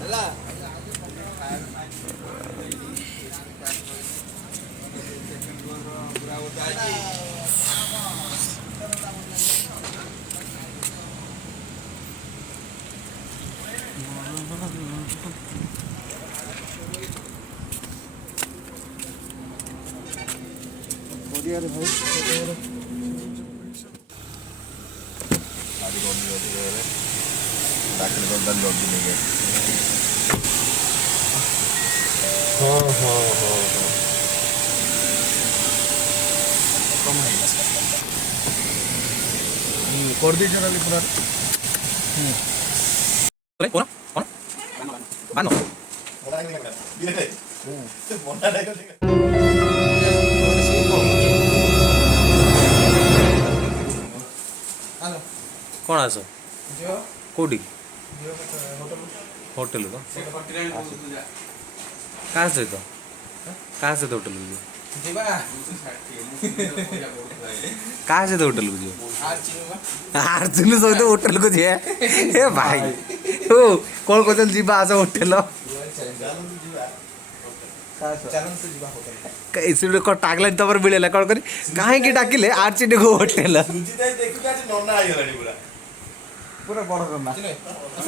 ହେଲା। ଓଡ଼ିଆରେ ଭାଇ हाँ हाँ हाँ कर दीजिए ना पूरा कौन कौन बानो कौन आस कौटी होटेल तो क्या सहित क्या सहित होटेल को क्या सहित होटेल को जी आर्जुन सहित होटेल को जी ए भाई ओ कौन कहते जीवा आस होटेल टाकला तमर मिले कौन कर कहीं डाकिले आर्चिडी को होटेल पूरा बड़ करना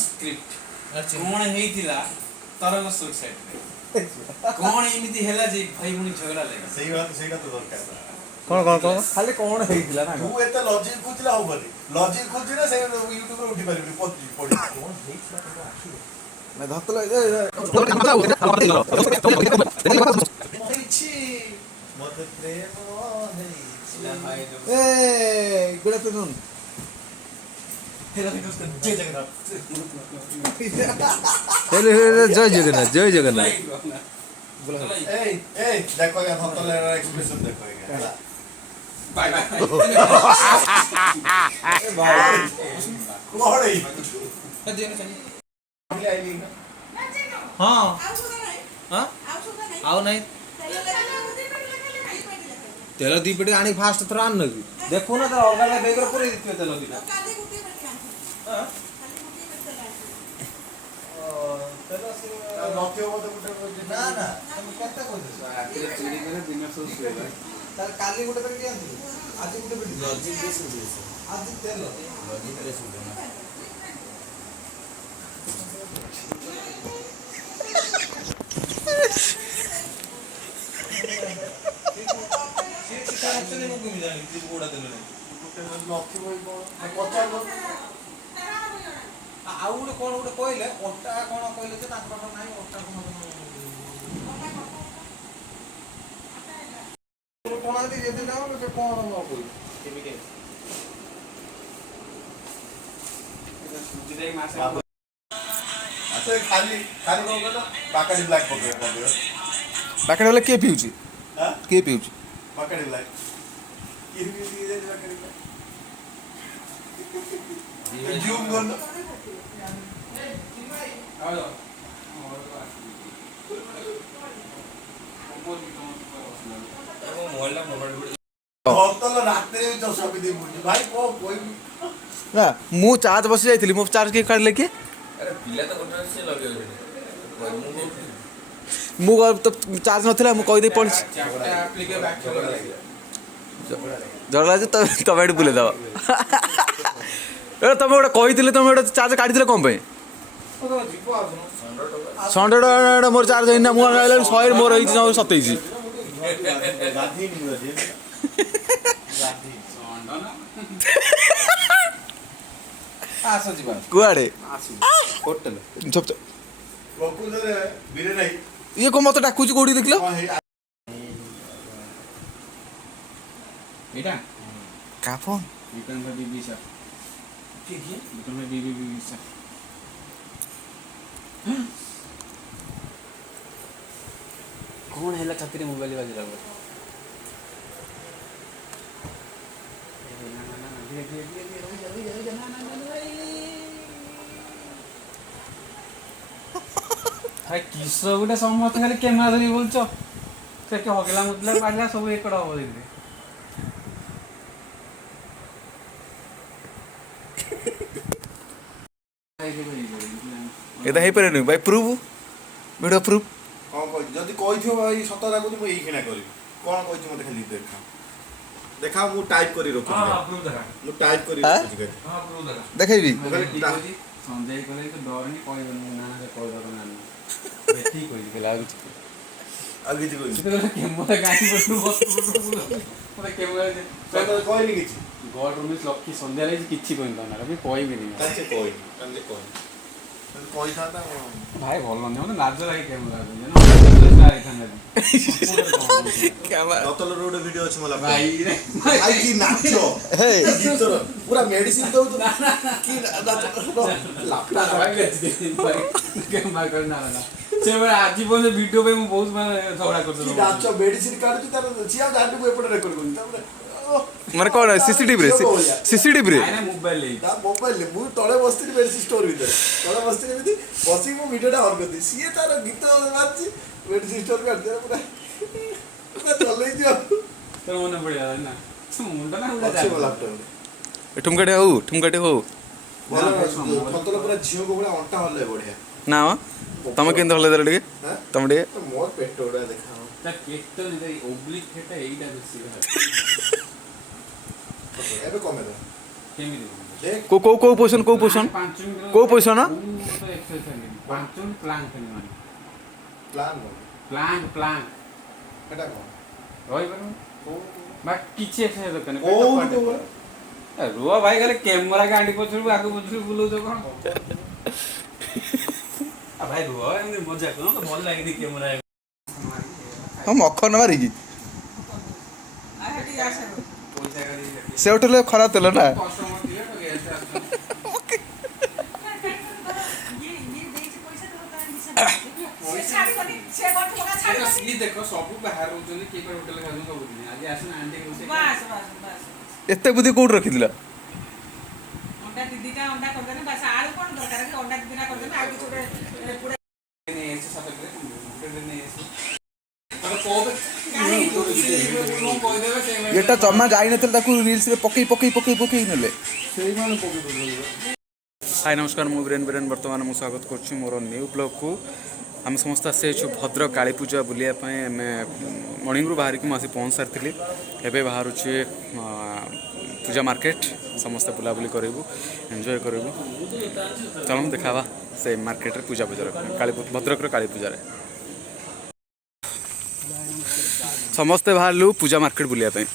स्क्रिप्ट कौन हेइतिला तरंग सुसाइड कौन एमिति हैला जे भाई मुनि झगड़ा लेगा सही बात तो दरकार कौन कौन कौन खाली कौन हेइतिला ना तू एते लॉजिक खोजला होबनी लॉजिक खोजी ना से यूट्यूब रे उठी पारिबी पड़ी कौन हेइतिला तो आखी मैं धतलो मत प्रेम ए गुड आफ्टरनून हेला हिटोस का जय जगन्नाथ जय जगन्नाथ जय जगन्नाथ ए देखो या धतले एक्सप्रेशन देखो या बाय बाय कोहड़े हाँ हाँ आओ नहीं तेल दी पेटी आनी फास्ट थोड़ा आन नगी देखो ना तो अलग अलग बैग रे पूरे दिखते तेल दी ना ना तुम केते कहछो चोरी करे दिन सब सुएगा तार काली गुटे पेटी आंती आज गुटे पेटी लॉजिक बेस आज तेल लॉजिक बेस ଆଉ ଗୋଟେ କଣ ଗୋଟେ କହିଲେ ଅଟା କଣ କହିଲେ ଯେ ତାଙ୍କ ପାଖରେ ନାହିଁ ଅଟା କଣ କୋଣାନ୍ତି ଯଦି ନା ସେ କଣ ନ କହି କେମିତି ସୁଜି ଦେଇ ମାସେ अच्छा खाली खाली कौन कहलो बाकाडी ब्लैक पकड़ ବାକେଟ ବେଲେ କିଏ ପିଉଛି हां କିଏ ପିଉଛି बाकाडी ब्लैक ये भी दे बाकाडी ब्लैक जूम कर लो आओ बोतल रात रे जो सब दे बुझी भाई को कोई ନା ମୁଁ ଚାର୍ଜ ବସି ଯାଇଥିଲି ମୋ ଚାର୍ଜ କିଏ କାଢିଲେ କିଏ अरे पिला तो कोठा से लगे ମୁଁ ତ ଚାର୍ଜ ନଥିଲା ମୁଁ କହିଦେଇ ପଡ଼ିଛି चारटा एप्लीके बैक छोड़ लगे ଜଣା ଯେ ତମେ ଏଠି ବୁଲେଇ ଦେବ ଏଟା ତମେ ଗୋଟେ କହିଥିଲେ ତମେ ଗୋଟେ ଚାର୍ଜ କାଢିଥିଲେ କ'ଣ ପାଇଁ ସଣ୍ଡେ ଟଙ୍କା ମୋର ଚାର୍ଜ ହେଇନା ମୁଁ ଆଣିଲା 100 ମୋର ହେଇଛି 27 गाधी नहीं मुझे गाधी सोंडो ना आसो जीवा କୁଆଡ଼େ आसो होटल ଚପ बकुल रे बिरे नहीं ଇଏ କ'ଣ ମୋତେ ଡାକୁଛି କୋଉଠି ଦେଖିଲ हां हे एटा କା ଫୋନ୍ रिटर्न में बीबी सा ठीक है रिटर्न में बीबी सा कौन हैला छाती रे मोबाइल बाजी लागो हाय किस गोटे समस्त खाली कैमरा धरी बोलछ से के हगला मुदला पाला सब एकड़ हो दिले ଏଇଟା ହେଇପାରିବନି ଭାଇ ପ୍ରୁଫ୍ ଭିଡ଼ିଓ ପ୍ରୁଫ୍ କଣ କହିଛି ଯଦି କହିଥିବ ଭାଇ ସତ ଲାଗୁଛି ମୁଁ ଏଇ କ୍ଷୀଣା କରିବି କଣ କହିଛି ମତେ ଖାଲି ଦେଖା ଦେଖା ମୁଁ ଟାଇପ୍ କରି ରଖୁଛି ମୁଁ ଟାଇପ୍ କରି ରଖୁଛି ଖାଲି ଦେଖେଇବି ସନ୍ଦେହ କଲେ ତ ଡରନି କହିବନି ନା କହିବାକୁ ନା ଏତିକି କହିଲି ଲାଗୁଛି ଆଉ କିଛି କହିଛି କେମୋରା ଗାଡ଼ି ପଟୁ ମୋତେ କେମୋରା କହିନି କିଛି ଗଡ଼ ରୁମ୍ ଲକି ସନ୍ଧ୍ୟା ଲାଗିଛି କିଛି କହିନି ତାଙ୍କର ବି କହିବିନି ତାହେଲେ ସେ କହିନି ତାହେଲେ କହିନି କହିଥାନ୍ତା ଭାଇ ଭଲ ନୁହେଁ ମୋତେ ଲାଜ ଲାଗେ କେମୋରା ରତଲର ଗୋଟେ ଭିଡିଓ ଅଛି मला ଭାଇ ଭାଇ କି ନାଚ ହେ ଗୀତର ପୁରା ମେଡିସିନ ଦଉଛୁ କି ଲାପଟା ସେ ଆଜି ପର୍ଯ୍ୟନ୍ତ ଭିଡ଼ିଓ ପାଇଁ ମୁଁ ବହୁତ ମାନେ ଝଗଡ଼ା କି କରୁଥିଲି ନାଚ ମେଡିସିନ କାଢୁଛି ତାର ସିଏ ଆଉ ଜାଣିବୁ ଏପଟେ ରେକର୍ଡ କରୁଛି ତାପରେ ମାନେ କ'ଣ ସିସିଟିଭିରେ ସିସିଟିଭିରେ ମୋବାଇଲ ତା ମୋବାଇଲରେ ମୁଁ ତଳେ ବସିଥିଲି ମେଡିସିନ ଷ୍ଟୋର ଭିତରେ ତଳେ ବସିଥିଲି ଏମିତି ବସିକି ମୁଁ ଭିଡ଼ିଓଟା ଅନ୍ କରିଥିଲି ସିଏ ତାର ଗୀତ ବାଜୁଛି ମେଡିସିନ ଷ୍ଟୋର କାଢିଦେଲା ପୁରା ପୁରା ଚଲେଇଛି ଆଉ ତୋର ମନେ ପଡ଼ିଲା ନା ମୁଣ୍ଡ ନା ଅଛି ମୋ ଲାପଟପରେ ଠୁମକାଟି ହଉ ଠୁମକାଟି ହଉ ଭଲ ଫତଲ ପୁରା ଝିଅକୁ ଭଳିଆ ଅଣ୍ଟା ହଲେ ବଢିଆ ନା ମ ତମେ କେମିତି ହଲେ ଦେଲ ଟିକେ ହାଁ ତମେ ଟିକେ ମୋର ପେଟ ଗୁଡା ଦେଖା ତା କେଟ ଓବ୍ଲିକ୍ ହେଟା ଏଇଟା ବେଶୀ ଏବେ କମେଇଦବା କେମିତି ଦେଖ କୋଉ ପୋଜିସନ କୋଉ ପୋଜିସନ 5 ମିନିଟ୍ କୋଉ ପୋଜିସନ 5 ମିନିଟ୍ ପ୍ଲାଙ୍କ ମାନେ ପ୍ଲାନ୍ କଣ ପ୍ଲାଙ୍କ ଏଟା କଣ ରହିପାରିବ ବା କିଛି ଏକ୍ସରସାଇଜ ଦରକାର ନାହିଁ କୋଉ ରୁହ ଭାଇ ଖାଲି କ୍ୟାମେରା ଗାଣ୍ଡି ପଛରୁ ଆଗ ପଛରୁ ବୁଲଉଛ କଣ ଭାଇ ରୁହ ଏମିତି ମଜା କର ତ ଭଲ ଲାଗେନି କ୍ୟାମେରା ହଁ ମଖନ ମାରିକି ପଇସା ଗାଡ଼ି ସେ ଉଠିଲେ ଖରାପ ତେଲ ନା କଷ୍ଟମର ଥିବେ ତ ଗ୍ୟାସ୍ ଆସୁଛନ୍ତି ଦେଖ ସବୁ ବାହାରେ ରହୁଛନ୍ତି କିଏ କୁଆଡ଼େ ହୋଟେଲ ଖାଉଛନ୍ତି ସବୁ ଦିନ ଆଜି ଆସୁନ ଆଣ୍ଟି ରୋଷେଇ ଏତେ ବୁଦ୍ଧି କୋଉଠି ରଖିଥିଲ ଏଟା ଜମା ଯାଇନଥିଲେ ତାକୁ ରିଲ୍ସରେ ପକେଇ ନେଲେ ସେଇମାନେ ପକେଇ ହାଇ ନମସ୍କାର ମୁଁ ବୀରେନ୍ ବର୍ତ୍ତମାନ ମୁଁ ସ୍ୱାଗତ କରୁଛି ମୋର ନ୍ୟୁ ବ୍ଲଗ୍କୁ ଆମେ ସମସ୍ତେ ଆସିଯାଇଛୁ ଭଦ୍ରକ କାଳୀପୂଜା ବୁଲିବା ପାଇଁ ଆମେ ମର୍ଣ୍ଣିଂରୁ ବାହାରିକି ମୁଁ ଆସି ପହଞ୍ଚି ସାରିଥିଲି ଏବେ ବାହାରୁଛି ପୂଜା ମାର୍କେଟ ସମସ୍ତେ ବୁଲାବୁଲି କରିବୁ ଏନ୍ଜୟ କରିବୁ ଚାଲନ୍ତୁ ଦେଖାବା ସେ ମାର୍କେଟରେ ପୂଜା ଭଦ୍ରକର କାଳୀପୂଜାରେ ସମସ୍ତେ ବାହାରିଲୁ ପୂଜା ମାର୍କେଟ ବୁଲିବା ପାଇଁ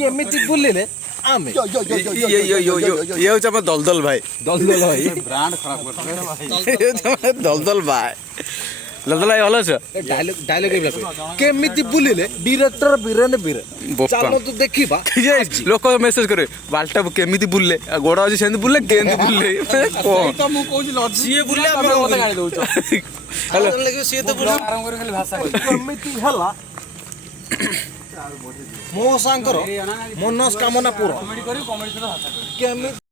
କେମିତି ବୁଲିଲେ ଆମେ ଇଏ ହେଉଛି ଆମର ଦଲଦଲ ଭାଇ ଦଲଦଲ ଭାଇ ବ୍ରାଣ୍ଡ ଖରାପ କରିଥିଲେ ଦଲଦଲ ଭାଇ ଦଲଦଲ ଭାଇ ଭଲ ଅଛ ଡାଇଲଗ କେମିତି ବୁଲିଲେ ଡିରେକ୍ଟର ବୀରେନ୍ ଚାଲନ୍ତୁ ଦେଖିବା ଲୋକ ମେସେଜ କରିବେ ବାଲଟା କେମିତି ବୁଲିଲେ ଗୋଡ଼ ଅଛି ସେମିତି ବୁଲିଲେ କେମିତି ବୁଲିଲେ କ'ଣ ମୁଁ କହୁଛି ସିଏ ବୁଲିଲେ ମତେ ଗାଳି ଦଉଛ ସିଏ ତ ବୁଲିଲେ ଆରମ୍ଭ କରି ଖାଲି ଭାଷା କେମିତି ହେଲା ମୋ ସାଙ୍ଗର ମନସ୍କାମନା ପୁର କମେଡି କରିବୁ କମେଡି ସହିତ ଭାଷା କରିବୁ କେମିତି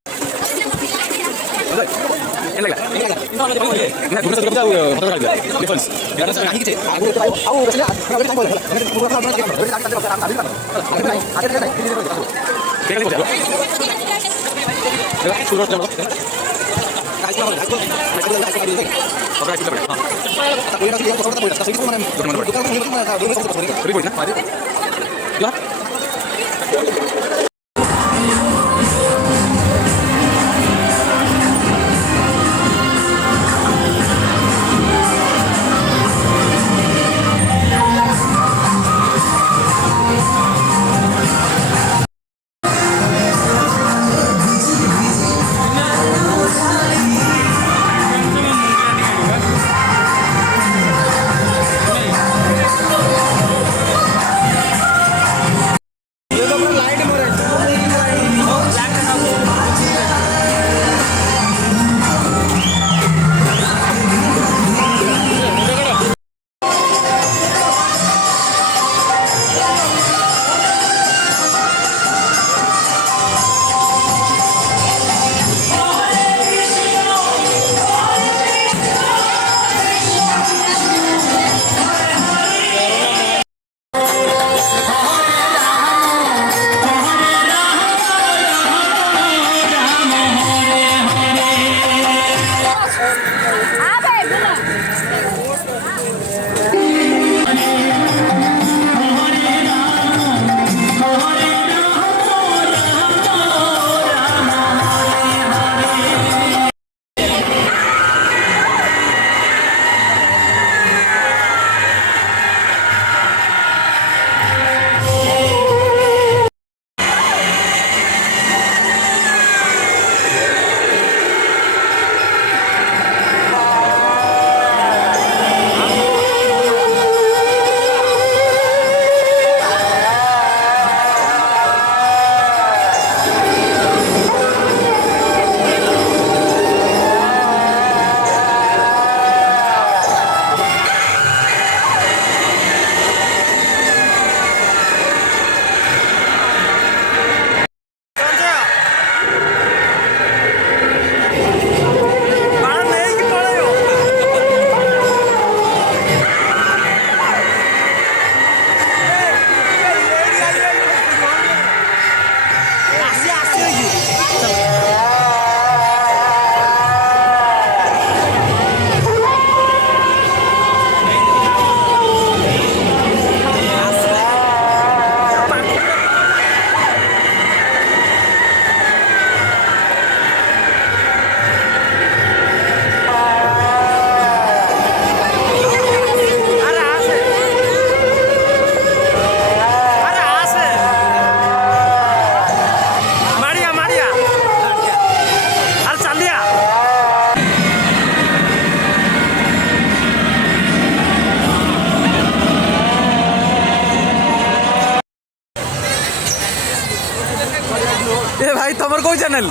ଚ୍ୟାନେଲ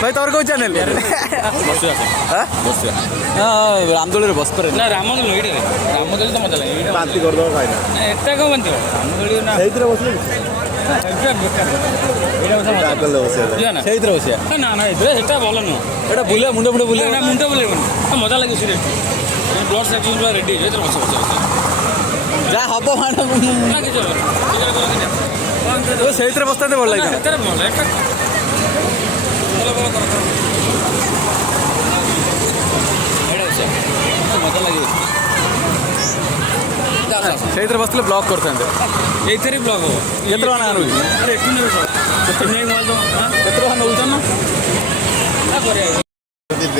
ଭାଇ ତୋର କୋଉ ଚ୍ୟାନେଲ ରାମଦୋଳିରେ ବସି ପାରେ ନା ରାମଦୋଳି ଏଇଟା ରାମଦୋଳି ତ ମଜା ଲାଗେ ବାନ୍ତି କରିଦେବ ଭାଇନା ଏଟା କ'ଣ ବାନ୍ତି ରାମଦୋଳି ନା ସେଇଥିରେ ବସିଲେ ଏଇଟା ବେକାର ଏଇଟା କଥା ମଜା କଲେ ବସିବା ବୁଝିବା ନା ସେଇଥିରେ ବସିବା ନା ନା ଏଇଟା ସେଟା ଭଲ ନୁହଁ ଏଇଟା ବୁଲିବା ମୁଣ୍ଡ ବୁଲିବା ନା ମୁଣ୍ଡ ବୁଲେଇବନି ମଜା ଲାଗେ ସିରିୟସ୍ ବ୍ଲଡ୍ ସାର୍କୁଲେସନ୍ ପୁରା ରେଡ଼ି ହେଇଯିବ ବସ ବସ ଯାହା ହବ ନା କିଛି ହବନି ସେଇଥିରେ ବସିଥାନ୍ତେ ଭଲ ଲାଗିବ ସେଥିରେ ଭଲ ଏଟା ଭଲ ଭଲ କର ଏଇଟା ବସିବା ମଜା ଲାଗିବ ସେଇଥିରେ ବସିଥିଲେ ବ୍ଲକ୍ କରିଥାନ୍ତେ ଏଇଥିରେ ବ୍ଲକ୍ ହବ କେତେ ଟଙ୍କା ନେଉଛି ଆରେ ଏଠୁ ନେବି ସବୁ କେତେ ଟଙ୍କା ନେଉଛ ନା ନା କରିବା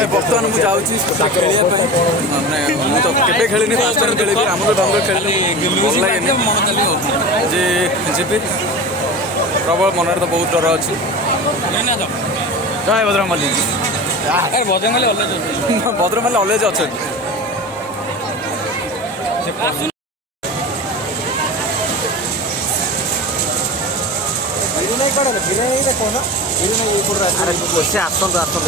ବର୍ତ୍ତମାନ ମୁଁ ଯାଉଛି ଖେଳିବା ପାଇଁ ମାନେ ମୁଁ ତ କେବେ ଖେଳିନି ଫାର୍ଷ୍ଟ ଟାଇମ୍ ଖେଳିବି ଆମର ଢଙ୍ଗ ଖେଳିଲି ଭଲ ଲାଗେନି ଯେ ଯିବି ପ୍ରବଳ ମନରେ ତ ବହୁତ ଡର ଅଛି ଜୟ ଭଦ୍ରମାଲି ଭଦ୍ରମାଲି ଭଦ୍ରମାଲି ଅଲେଜ ଅଛନ୍ତି ସେ ଆସନ୍ତୁ ଆସନ୍ତୁ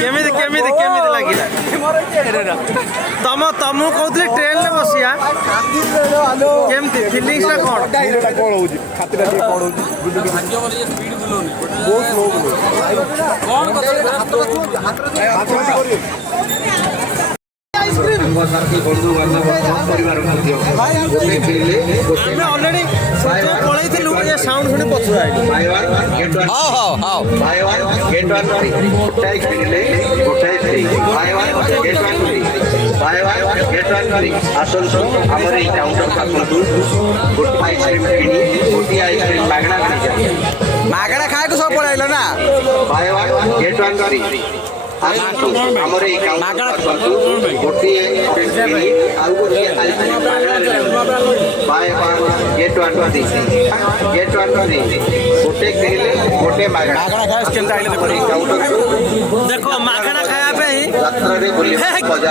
କେମିତି କେମିତି କେମିତି ଲାଗିଲା ତମକୁ କହୁଥିଲି ଟ୍ରେନରେ ବସିବା କେମିତି ଫିଲିଙ୍ଗସଟା କ'ଣ କଣ ହଉଛି ଖାତିଟା ଟିକେ କଣ ହଉଛି ବହୁତ ସ୍ଲୋ ଆମେ ଅଲରେଡ଼ି ପଳେଇଥିଲୁ ଏ ସାଉଣ୍ଡ ଶୁଣି ପଛରୁ ଆଇଲୁ ଆସନ୍ତୁ ଆମର ଏଇ କାଉଣ୍ଟରକୁ ଆସନ୍ତୁ ଗୋଟିଏ ଆଇସ୍କ୍ରିମ୍ କିଣି ଗୋଟିଏ ଆଇସ୍କ୍ରିମ୍ ମାଗଣା କିଣିଯାଏ ମାଗଣା ଖାଇବାକୁ ସବୁ ପଳେଇଲ ନା ବାଏ ୱାନ୍ ଗେଟ୍ ୱାନ୍ କରି ଆସନ୍ତୁ ଆମର ଏଇ କାଉଣ୍ଟରକୁ ଆସନ୍ତୁ ଗୋଟିଏ କିଣି ଆଉ ଗୋଟିଏ ଆଇସ୍କ୍ରିମ୍ ମାଗଣା ବାଏ ୱାନ୍ ଗେଟ୍ ୱାନ୍ କରି ଗେଟ୍ ୱାନ୍ କରି ଗୋଟେ କିଣିଲେ ଗୋଟେ ମାଗଣା କେମିତି ଆଇଲେ ଦେଖ ଏଇ କାଉଣ୍ଟରକୁ ଦେଖ ମାଗଣା ଖାଇବା ପାଇଁ ଯାତ୍ରାରେ ବୁଲିବା ମଜା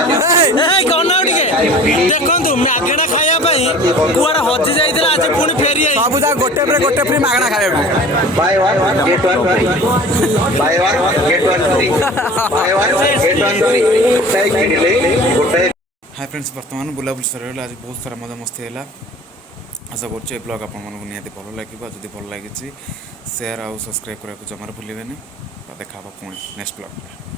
କଣ ଟିକେ ଦେଖନ୍ତୁ ମାଗଣା ଖାଇବା ପାଇଁ କୁଆଡେ ହଜି ଯାଇଥିଲା ଆଜି ପୁଣି ଫେରି ଆଇ ସବୁ ଯାକ ଗୋଟେ ପରେ ଗୋଟେ ଫ୍ରି ମାଗଣା ଖାଇବାକୁ ବାଏ ୱାନ୍ ଗେଟ୍ ୱାନ୍ କରି ବାଏ ୱାନ୍ ଗେଟ୍ ୱାନ୍ କରି ବାଏ ୱାନ୍ ଗେଟ୍ ୱାନ୍ କରି ଗୋଟାଏ କିଣିଲେ ଗୋଟାଏ ହାଇ ଫ୍ରେଣ୍ଡସ୍ ବର୍ତ୍ତମାନ ବୁଲାବୁଲି ସରିଗଲା ଆଜି ବହୁତ ସାରା ମଜାମସ୍ତି ହେଲା ଆଶା କରୁଛି ଏ ବ୍ଲଗ୍ ଆପଣମାନଙ୍କୁ ନିହାତି ଭଲ ଲାଗିବ ଯଦି ଭଲ ଲାଗିଛି ସେୟାର ଆଉ ସବସ୍କ୍ରାଇବ୍ କରିବାକୁ ଜମାରୁ ଭୁଲିବେନି ଦେଖା ହେବ ପୁଣି ନେକ୍ସଟ ବ୍ଲଗ୍ରେ